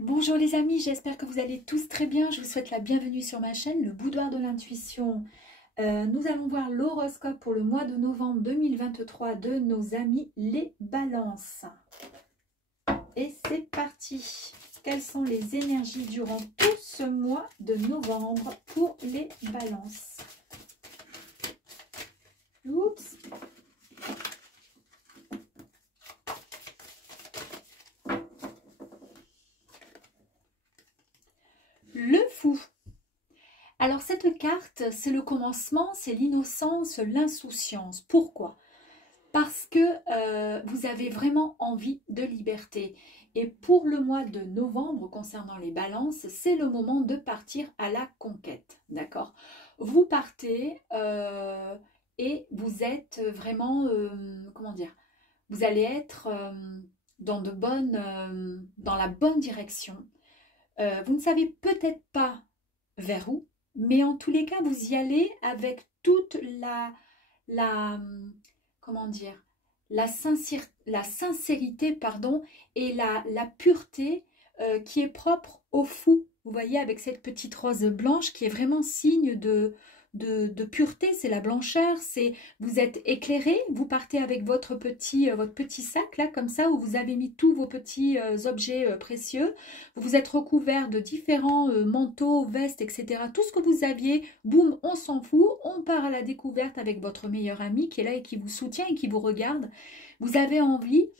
Bonjour les amis, j'espère que vous allez tous très bien. Je vous souhaite la bienvenue sur ma chaîne, le Boudoir de l'intuition. Nous allons voir l'horoscope pour le mois de novembre 2023 de nos amis les balances. Et c'est parti. Quelles sont les énergies durant tout ce mois de novembre pour les balances? Oups. Le fou. Alors cette carte, c'est le commencement, c'est l'innocence, l'insouciance. Pourquoi? Parce que vous avez vraiment envie de liberté. Et pour le mois de novembre, concernant les balances, c'est le moment de partir à la conquête. D'accord? Vous partez et vous êtes vraiment, comment dire, vous allez être dans la bonne direction. Vous ne savez peut-être pas vers où, mais en tous les cas, vous y allez avec toute la comment dire, la sincérité, pardon, et la pureté qui est propre au fou. Vous voyez, avec cette petite rose blanche qui est vraiment signe de pureté, c'est la blancheur, c'est vous êtes éclairé, vous partez avec votre petit sac là comme ça où vous avez mis tous vos petits objets précieux, vous vous êtes recouvert de différents manteaux, vestes, etc. Tout ce que vous aviez, boum, on s'en fout, on part à la découverte avec votre meilleur ami qui est là et qui vous soutient et qui vous regarde. Vous avez envie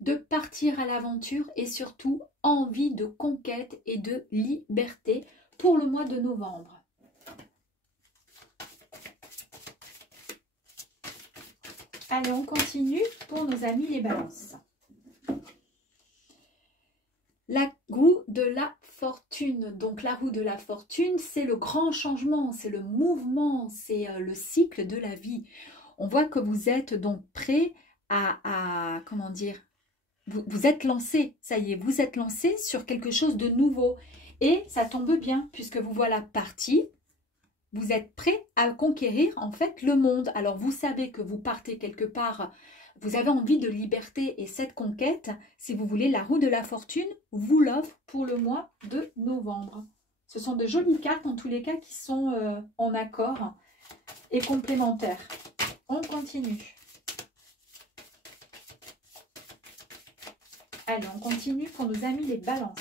de partir à l'aventure et surtout envie de conquête et de liberté pour le mois de novembre. Allez, on continue pour nos amis les balances. La roue de la fortune. Donc la roue de la fortune, c'est le grand changement, c'est le mouvement, c'est le cycle de la vie. On voit que vous êtes donc prêt comment dire, vous êtes lancé, ça y est, vous êtes lancé sur quelque chose de nouveau. Et ça tombe bien, puisque vous voilà parti, vous êtes prêt à conquérir en fait le monde. Alors vous savez que vous partez quelque part, vous avez envie de liberté et cette conquête, si vous voulez, la roue de la fortune vous l'offre pour le mois de novembre. Ce sont de jolies cartes en tous les cas qui sont en accord et complémentaires. On continue. Allez, on continue pour nos amis les balances.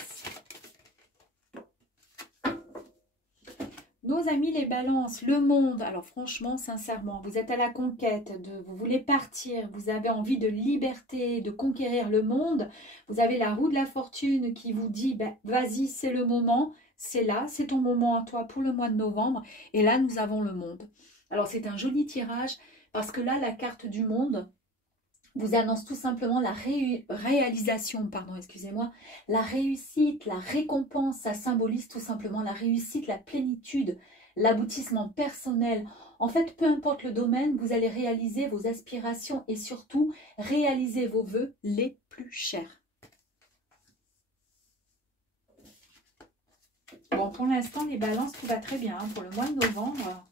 Nos amis les balances, le monde, alors franchement, sincèrement, vous êtes à la conquête, vous voulez partir, vous avez envie de liberté, de conquérir le monde, vous avez la roue de la fortune qui vous dit, ben, vas-y, c'est le moment, c'est là, c'est ton moment à toi pour le mois de novembre, et là, nous avons le monde. Alors, c'est un joli tirage, parce que là, la carte du monde vous annonce tout simplement la réalisation, pardon, excusez-moi, la réussite, la récompense, ça symbolise tout simplement la réussite, la plénitude, l'aboutissement personnel. En fait, peu importe le domaine, vous allez réaliser vos aspirations et surtout réaliser vos vœux les plus chers. Bon, pour l'instant, les balances, tout va très bien. Hein. Pour le mois de novembre,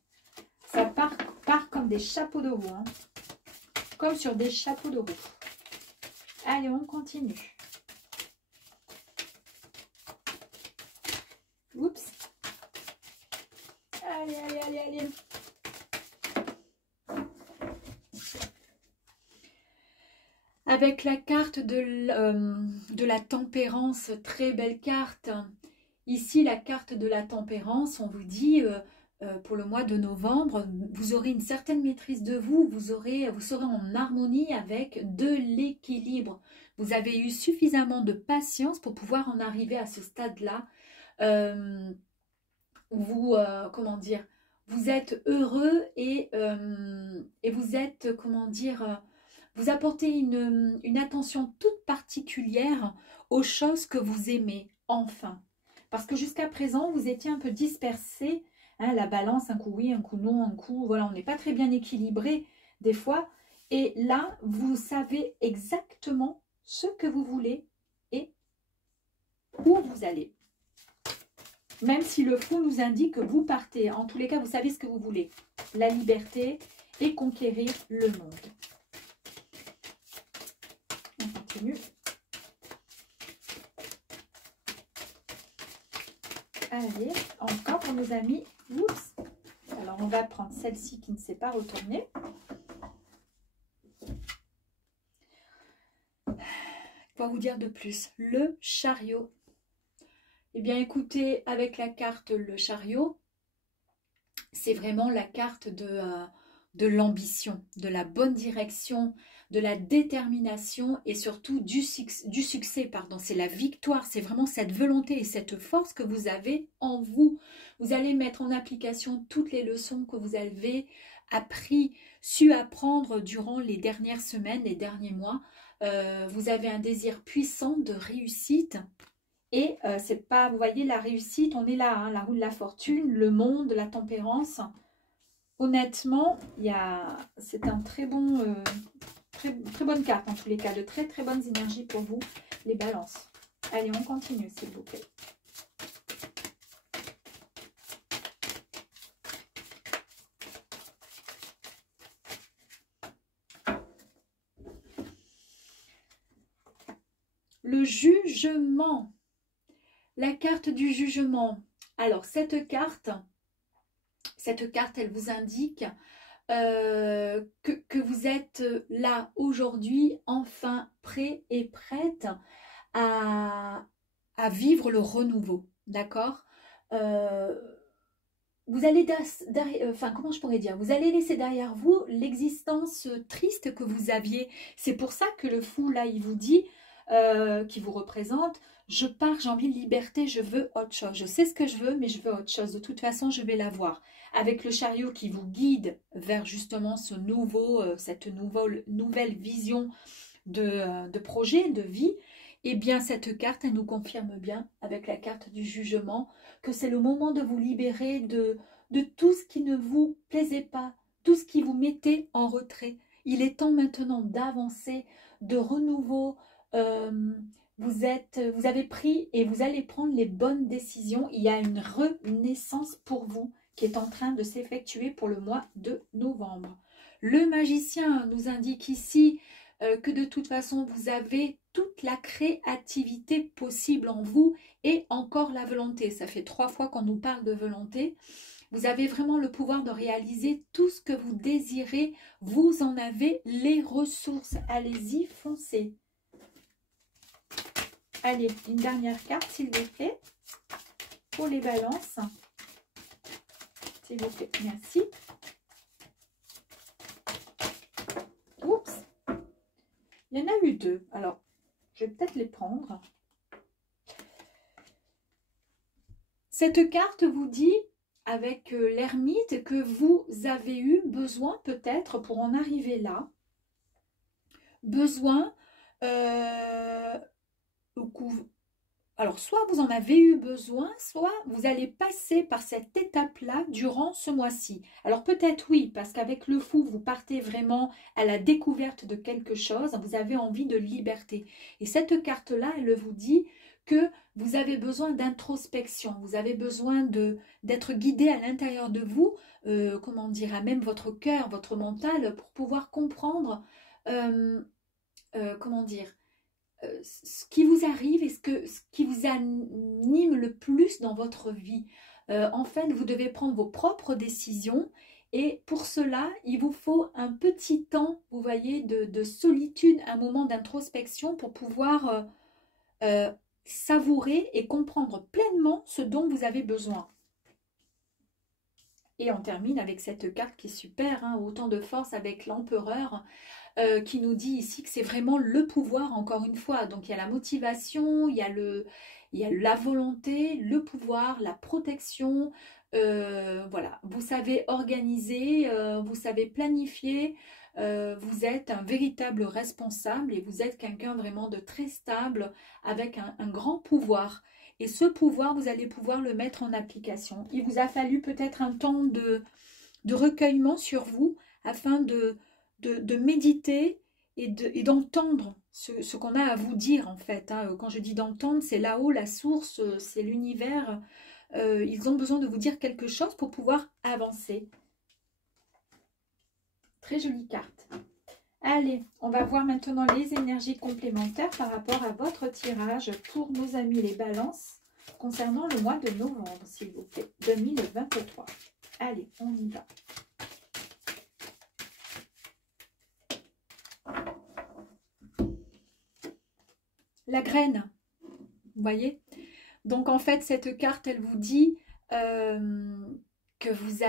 ça part comme des chapeaux de roue. Hein. Comme sur des chapeaux de roue. Allez, on continue. Oups. Allez, allez, allez, allez. Avec la carte de la tempérance, très belle carte. Ici, la carte de la tempérance, on vous dit... pour le mois de novembre, vous aurez une certaine maîtrise de vous, vous serez en harmonie avec de l'équilibre. Vous avez eu suffisamment de patience pour pouvoir en arriver à ce stade-là. Comment dire, vous êtes heureux et vous êtes, comment dire, vous apportez une attention toute particulière aux choses que vous aimez, enfin. Parce que jusqu'à présent, vous étiez un peu dispersé. Hein, la balance, un coup oui, un coup non, un coup... Voilà, on n'est pas très bien équilibré des fois. Et là, vous savez exactement ce que vous voulez et où vous allez. Même si le fou nous indique que vous partez. En tous les cas, vous savez ce que vous voulez. La liberté et conquérir le monde. On continue. Allez, encore pour nos amis. Oups. Alors, on va prendre celle-ci qui ne s'est pas retournée. Quoi vous dire de plus? Le chariot. Eh bien, écoutez, avec la carte le chariot, c'est vraiment la carte de l'ambition, de la bonne direction, de la détermination et surtout du succès, pardon. C'est la victoire, c'est vraiment cette volonté et cette force que vous avez en vous. Vous allez mettre en application toutes les leçons que vous avez su apprendre durant les dernières semaines, les derniers mois. Vous avez un désir puissant de réussite. Et c'est pas, vous voyez, la réussite, on est là, hein, la roue de la fortune, le monde, la tempérance. Honnêtement, c'est un très bonne carte en tous les cas, de très très bonnes énergies pour vous, les balances. Allez, on continue s'il vous plaît. Le jugement. La carte du jugement. Alors, cette carte, elle vous indique que vous êtes là aujourd'hui, enfin prêt et prête à vivre le renouveau. D'accord? Vous allez, comment je pourrais dire? Vous allez laisser derrière vous l'existence triste que vous aviez. C'est pour ça que le fou, là, il vous dit, qui vous représente, je pars, j'ai envie de liberté, je veux autre chose. Je sais ce que je veux, mais je veux autre chose. De toute façon, je vais l'avoir. Avec le chariot qui vous guide vers justement cette nouvelle vision de projet, de vie, eh bien, cette carte, elle nous confirme bien, avec la carte du jugement, que c'est le moment de vous libérer de tout ce qui ne vous plaisait pas, tout ce qui vous mettait en retrait. Il est temps maintenant d'avancer, de renouveau. Vous avez pris et vous allez prendre les bonnes décisions. Il y a une renaissance pour vous qui est en train de s'effectuer pour le mois de novembre. Le magicien nous indique ici que de toute façon, vous avez toute la créativité possible en vous et encore la volonté. Ça fait 3 fois qu'on nous parle de volonté. Vous avez vraiment le pouvoir de réaliser tout ce que vous désirez. Vous en avez les ressources. Allez-y, foncez. Allez, une dernière carte, s'il vous plaît, pour les balances. S'il vous plaît, merci. Oups, il y en a eu 2. Alors, je vais peut-être les prendre. Cette carte vous dit, avec l'ermite, que vous avez eu besoin, peut-être, pour en arriver là, besoin... Alors, soit vous en avez eu besoin, soit vous allez passer par cette étape-là durant ce mois-ci. Alors, peut-être oui, parce qu'avec le fou, vous partez vraiment à la découverte de quelque chose. Vous avez envie de liberté. Et cette carte-là, elle vous dit que vous avez besoin d'introspection. Vous avez besoin d'être guidé à l'intérieur de vous, comment dire, à même votre cœur, votre mental, pour pouvoir comprendre, comment dire, ce qui vous arrive et ce qui vous anime le plus dans votre vie. En fait, vous devez prendre vos propres décisions et pour cela, il vous faut un petit temps, vous voyez, de solitude, un moment d'introspection pour pouvoir savourer et comprendre pleinement ce dont vous avez besoin. Et on termine avec cette carte qui est super, hein, autant de force avec l'empereur. Qui nous dit ici que c'est vraiment le pouvoir, encore une fois. Donc, il y a la motivation, il y a la volonté, le pouvoir, la protection. Voilà, vous savez organiser, vous savez planifier. Vous êtes un véritable responsable et vous êtes quelqu'un vraiment de très stable avec un grand pouvoir. Et ce pouvoir, vous allez pouvoir le mettre en application. Il vous a fallu peut-être un temps de recueillement sur vous afin de méditer et d'entendre ce qu'on a à vous dire en fait. Hein. Quand je dis d'entendre, c'est là-haut, la source, c'est l'univers. Ils ont besoin de vous dire quelque chose pour pouvoir avancer. Très jolie carte. Allez, on va voir maintenant les énergies complémentaires par rapport à votre tirage pour nos amis les balances concernant le mois de novembre, s'il vous plaît, 2023. Allez, on y va. La graine, vous voyez? Donc, en fait, cette carte, elle vous dit que vous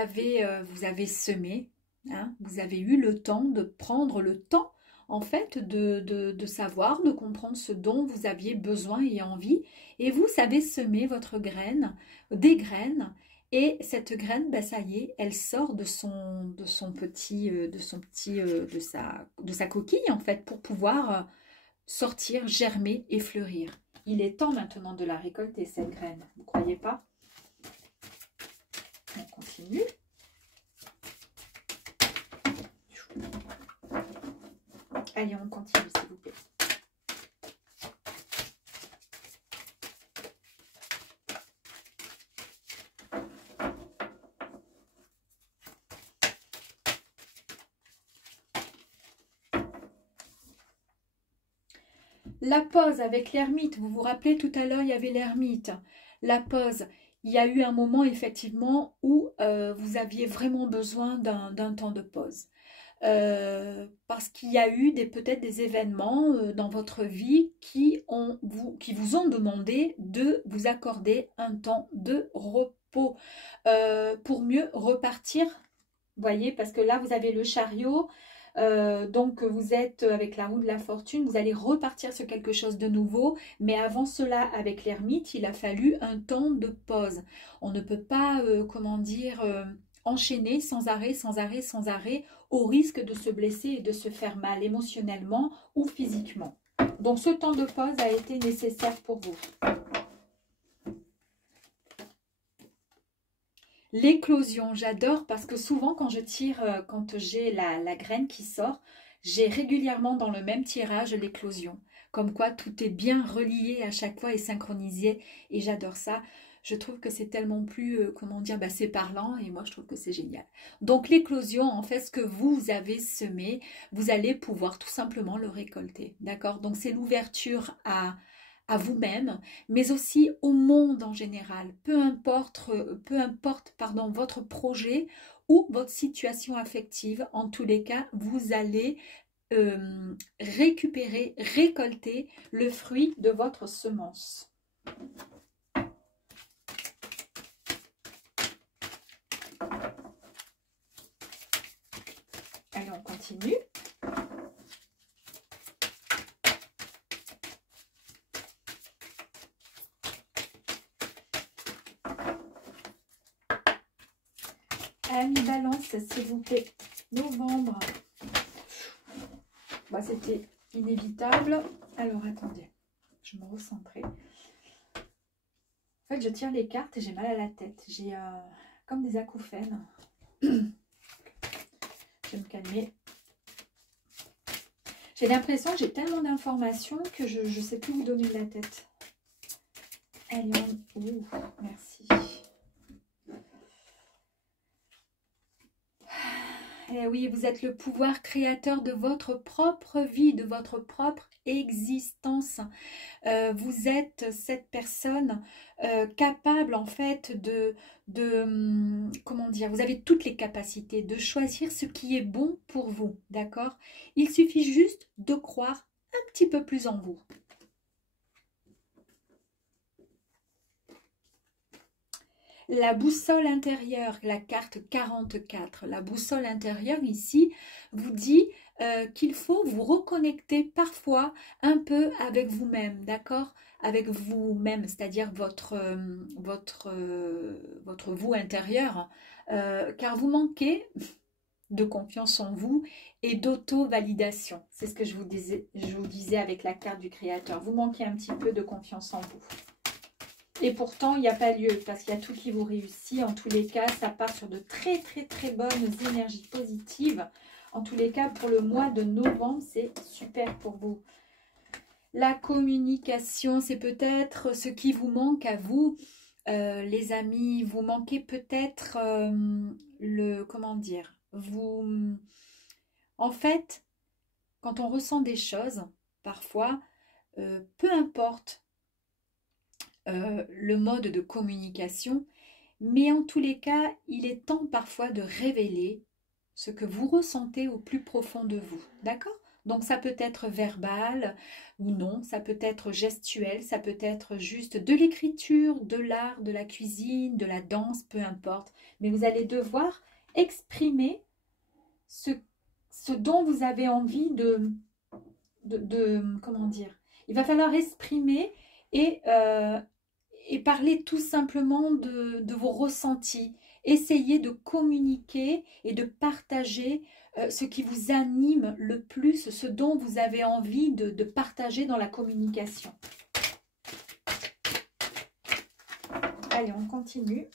avez semé, hein, vous avez eu le temps de prendre le temps, en fait, de savoir, de comprendre ce dont vous aviez besoin et envie. Et vous savez semer votre graine, des graines. Et cette graine, ben, ça y est, elle sort de sa coquille, en fait, pour pouvoir sortir, germer et fleurir. Il est temps maintenant de la récolter, cette graine. Vous ne croyez pas? On continue. Allez, on continue, s'il vous plaît. La pause avec l'ermite, vous vous rappelez tout à l'heure, il y avait l'ermite. La pause, il y a eu un moment effectivement où vous aviez vraiment besoin d'un temps de pause. Parce qu'il y a eu peut-être des événements dans votre vie qui vous ont demandé de vous accorder un temps de repos pour mieux repartir. Vous voyez, parce que là, vous avez le chariot. Donc vous êtes avec la roue de la fortune, vous allez repartir sur quelque chose de nouveau, mais avant cela avec l'ermite, il a fallu un temps de pause. On ne peut pas, comment dire, enchaîner sans arrêt, sans arrêt, sans arrêt, au risque de se blesser et de se faire mal émotionnellement ou physiquement. Donc ce temps de pause a été nécessaire pour vous. L'éclosion, j'adore parce que souvent quand je tire, quand j'ai la graine qui sort, j'ai régulièrement dans le même tirage l'éclosion. Comme quoi tout est bien relié à chaque fois et synchronisé et j'adore ça. Je trouve que c'est tellement plus, comment dire, bah, c'est parlant et moi je trouve que c'est génial. Donc l'éclosion, en fait, ce que vous avez semé, vous allez pouvoir tout simplement le récolter. D'accord? Donc c'est l'ouverture à vous-même, mais aussi au monde en général. Peu importe, pardon, votre projet ou votre situation affective, en tous les cas, vous allez récupérer, récolter le fruit de votre semence. Allez, on continue. Ami Balance, s'il vous plaît. Novembre. Bah, c'était inévitable. Alors, attendez. Je me recentrer. En fait, je tire les cartes et j'ai mal à la tête. J'ai comme des acouphènes. Je vais me calmer. J'ai l'impression que j'ai tellement d'informations que je ne sais plus où donner de la tête. Allez, on... Ouh, merci. Eh oui, vous êtes le pouvoir créateur de votre propre vie, de votre propre existence. Vous êtes cette personne capable en fait comment dire, vous avez toutes les capacités de choisir ce qui est bon pour vous, d'accord? Il suffit juste de croire un petit peu plus en vous. La boussole intérieure, la carte 44, la boussole intérieure ici vous dit qu'il faut vous reconnecter parfois un peu avec vous-même, d'accord? Avec vous-même, c'est-à-dire votre vous intérieur, car vous manquez de confiance en vous et d'auto-validation. C'est ce que je vous disais avec la carte du créateur. Vous manquez un petit peu de confiance en vous. Et pourtant, il n'y a pas lieu parce qu'il y a tout qui vous réussit. En tous les cas, ça part sur de très, très, très bonnes énergies positives. En tous les cas, pour le mois de novembre, c'est super pour vous. La communication, c'est peut-être ce qui vous manque à vous, les amis. Vous manquez peut-être comment dire, en fait, quand on ressent des choses, parfois, peu importe le mode de communication. Mais en tous les cas, il est temps parfois de révéler ce que vous ressentez au plus profond de vous. D'accord? Donc ça peut être verbal ou non, ça peut être gestuel, ça peut être juste de l'écriture, de l'art, de la cuisine, de la danse, peu importe. Mais vous allez devoir exprimer ce dont vous avez envie comment dire, il va falloir exprimer et, et parler tout simplement de vos ressentis. Essayez de communiquer et de partager ce qui vous anime le plus, ce dont vous avez envie de partager dans la communication. Allez, on continue.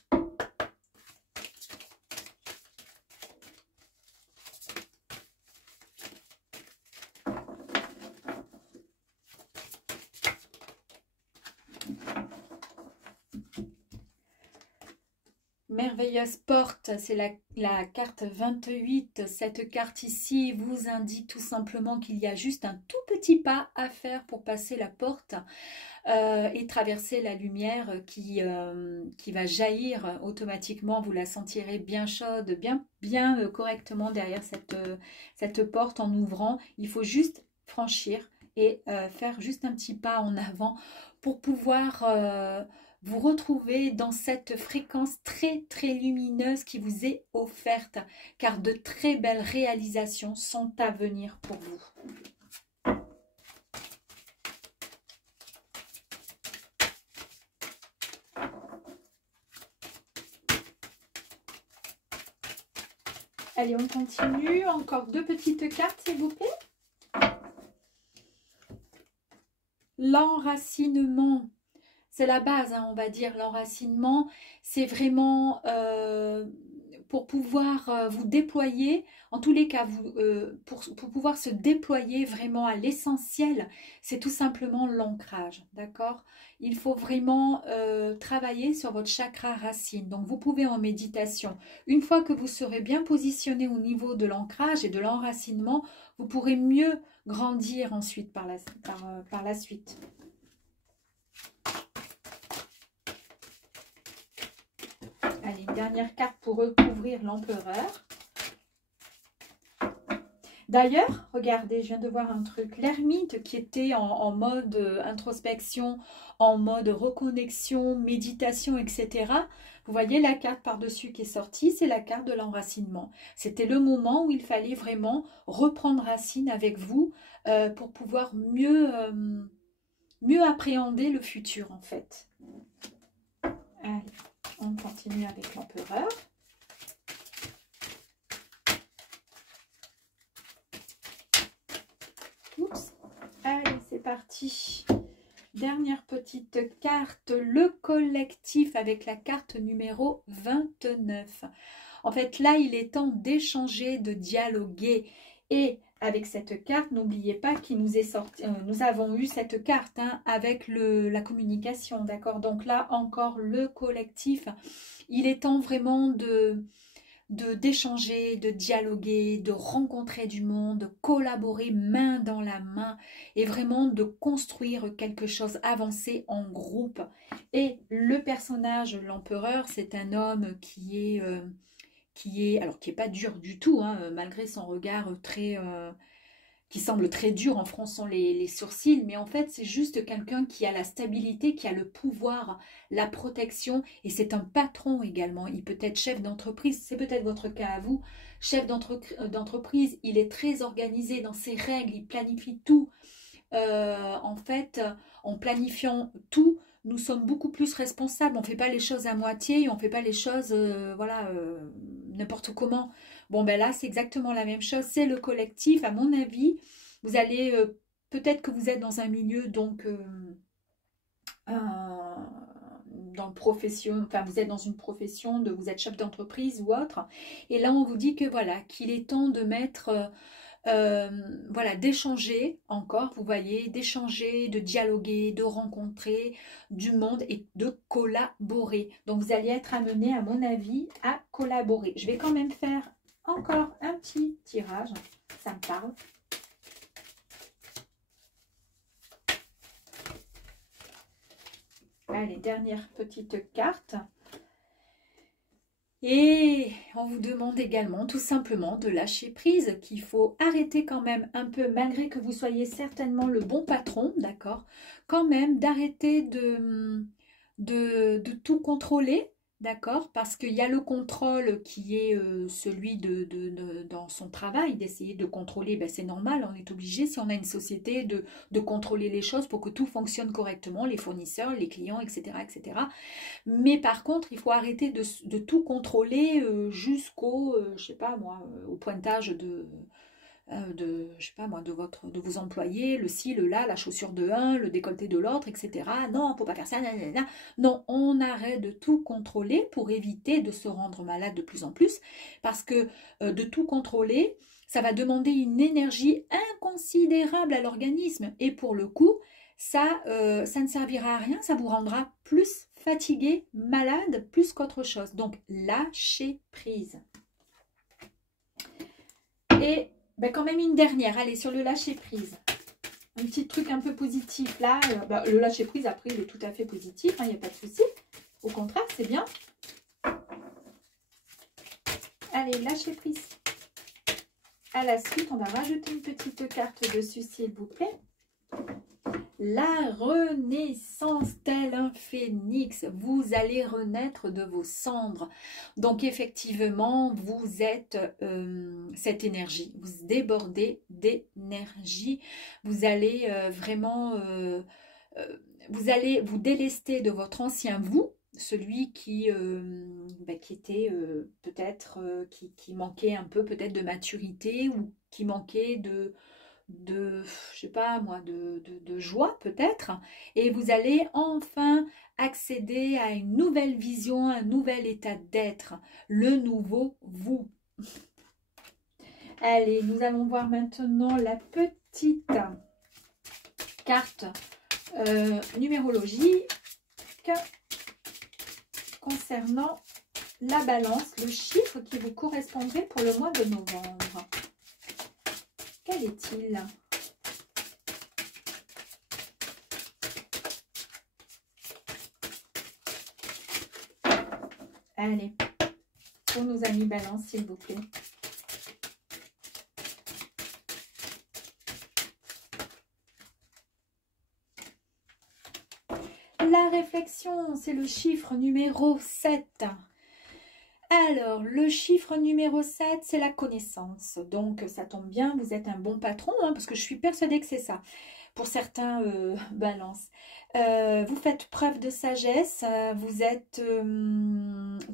Merveilleuse porte, c'est la carte 28. Cette carte ici vous indique tout simplement qu'il y a juste un tout petit pas à faire pour passer la porte et traverser la lumière qui va jaillir automatiquement. Vous la sentirez bien chaude, bien correctement derrière cette porte en ouvrant. Il faut juste franchir et faire juste un petit pas en avant pour pouvoir vous retrouvez dans cette fréquence très lumineuse qui vous est offerte, car de très belles réalisations sont à venir pour vous. Allez, on continue. Encore deux petites cartes, s'il vous plaît. L'enracinement. C'est la base, hein, on va dire, l'enracinement. C'est vraiment pour pouvoir vous déployer, en tous les cas, pour pouvoir se déployer vraiment à l'essentiel, c'est tout simplement l'ancrage, d'accord? Il faut vraiment travailler sur votre chakra racine. Donc, vous pouvez en méditation. Une fois que vous serez bien positionné au niveau de l'ancrage et de l'enracinement, vous pourrez mieux grandir ensuite par la suite. Allez, une dernière carte pour recouvrir l'empereur. D'ailleurs, regardez, je viens de voir un truc. L'ermite qui était en mode introspection, en mode reconnexion, méditation, etc. Vous voyez la carte par-dessus qui est sortie, c'est la carte de l'enracinement. C'était le moment où il fallait vraiment reprendre racine avec vous pour pouvoir mieux appréhender le futur en fait. Allez. On continue avec l'empereur. Oups. Allez, c'est parti. Dernière petite carte, le collectif avec la carte numéro 29. En fait, là, il est temps d'échanger, de dialoguer. Et avec cette carte, n'oubliez pas qu'il nous est sorti, nous avons eu cette carte hein, avec la communication, d'accord? Donc là, encore le collectif. Il est temps vraiment d'échanger, de dialoguer, de rencontrer du monde, de collaborer main dans la main et vraiment de construire quelque chose, avancer en groupe. Et le personnage, l'empereur, c'est un homme qui est pas dur du tout, hein, malgré son regard qui semble très dur en fronçant les sourcils, mais en fait c'est juste quelqu'un qui a la stabilité, qui a le pouvoir, la protection, et c'est un patron également. Il peut être chef d'entreprise, c'est peut-être votre cas à vous, chef d'entreprise, il est très organisé dans ses règles, il planifie tout. En fait, en planifiant tout, nous sommes beaucoup plus responsables. On ne fait pas les choses à moitié, on ne fait pas les choses voilà, n'importe comment. Bon, ben là, c'est exactement la même chose. C'est le collectif. À mon avis, vous allez, peut-être que vous êtes dans un milieu, donc, dans le profession, enfin, vous êtes dans une profession, vous êtes chef d'entreprise ou autre. Et là, on vous dit que voilà, qu'il est temps de mettre... voilà, d'échanger encore, vous voyez, d'échanger, de dialoguer, de rencontrer du monde et de collaborer. Donc, vous allez être amené, à mon avis, à collaborer. Je vais quand même faire encore un petit tirage, ça me parle. Allez, dernière petite carte. Et on vous demande également tout simplement de lâcher prise, qu'il faut arrêter quand même un peu, malgré que vous soyez certainement le bon patron, d'accord, quand même d'arrêter de tout contrôler, d'accord, parce qu'il y a le contrôle qui est celui dans son travail, d'essayer de contrôler, ben c'est normal, on est obligé si on a une société de contrôler les choses pour que tout fonctionne correctement, les fournisseurs, les clients, etc., etc. Mais par contre, il faut arrêter de tout contrôler jusqu'au, je sais pas moi, au pointage je sais pas moi, de vos employés, le ci, le là, la chaussure de un, le décolleté de l'autre, etc. Non, faut pas faire ça, nanana. Non, on arrête de tout contrôler pour éviter de se rendre malade de plus en plus, parce que de tout contrôler, ça va demander une énergie inconsidérable à l'organisme, et pour le coup, ça ne servira à rien, ça vous rendra plus fatigué, malade, plus qu'autre chose. Donc, lâchez prise. Et ben, quand même une dernière, allez, sur le lâcher prise. Un petit truc un peu positif là. Le lâcher prise, après, il est tout à fait positif, il n'y a pas de souci. Au contraire, c'est bien. Allez, lâcher prise. À la suite, on va rajouter une petite carte dessus, s'il vous plaît. La renaissance, tel un phénix, vous allez renaître de vos cendres. Donc effectivement, vous êtes cette énergie, vous débordez d'énergie, vous allez vraiment, vous allez vous délester de votre ancien vous, celui qui était peut-être, qui manquait un peu peut-être de maturité ou qui manquait je sais pas moi, de joie peut-être, et vous allez enfin accéder à une nouvelle vision, un nouvel état d'être, le nouveau vous. Allez, nous allons voir maintenant la petite carte numérologique concernant la balance, le chiffre qui vous correspondrait pour le mois de novembre. Quel est-il? Allez, pour nos amis balance, s'il vous plaît. La réflexion, c'est le chiffre numéro 7. Alors, le chiffre numéro 7, c'est la connaissance. Donc, ça tombe bien, vous êtes un bon patron, parce que je suis persuadée que c'est ça. Pour certains balances. Vous faites preuve de sagesse, vous êtes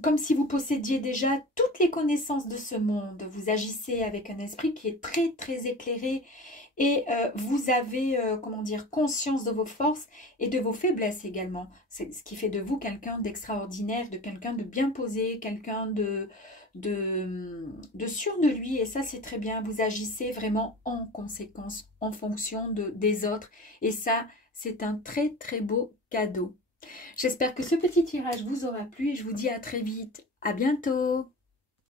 comme si vous possédiez déjà toutes les connaissances de ce monde. Vous agissez avec un esprit qui est très, très éclairé et vous avez, comment dire, conscience de vos forces et de vos faiblesses également. C'est ce qui fait de vous quelqu'un d'extraordinaire, de quelqu'un de bien posé, quelqu'un de sûr de lui, et ça c'est très bien. Vous agissez vraiment en conséquence, en fonction des autres, et ça c'est un très très beau cadeau. J'espère que ce petit tirage vous aura plu et je vous dis à très vite. À bientôt.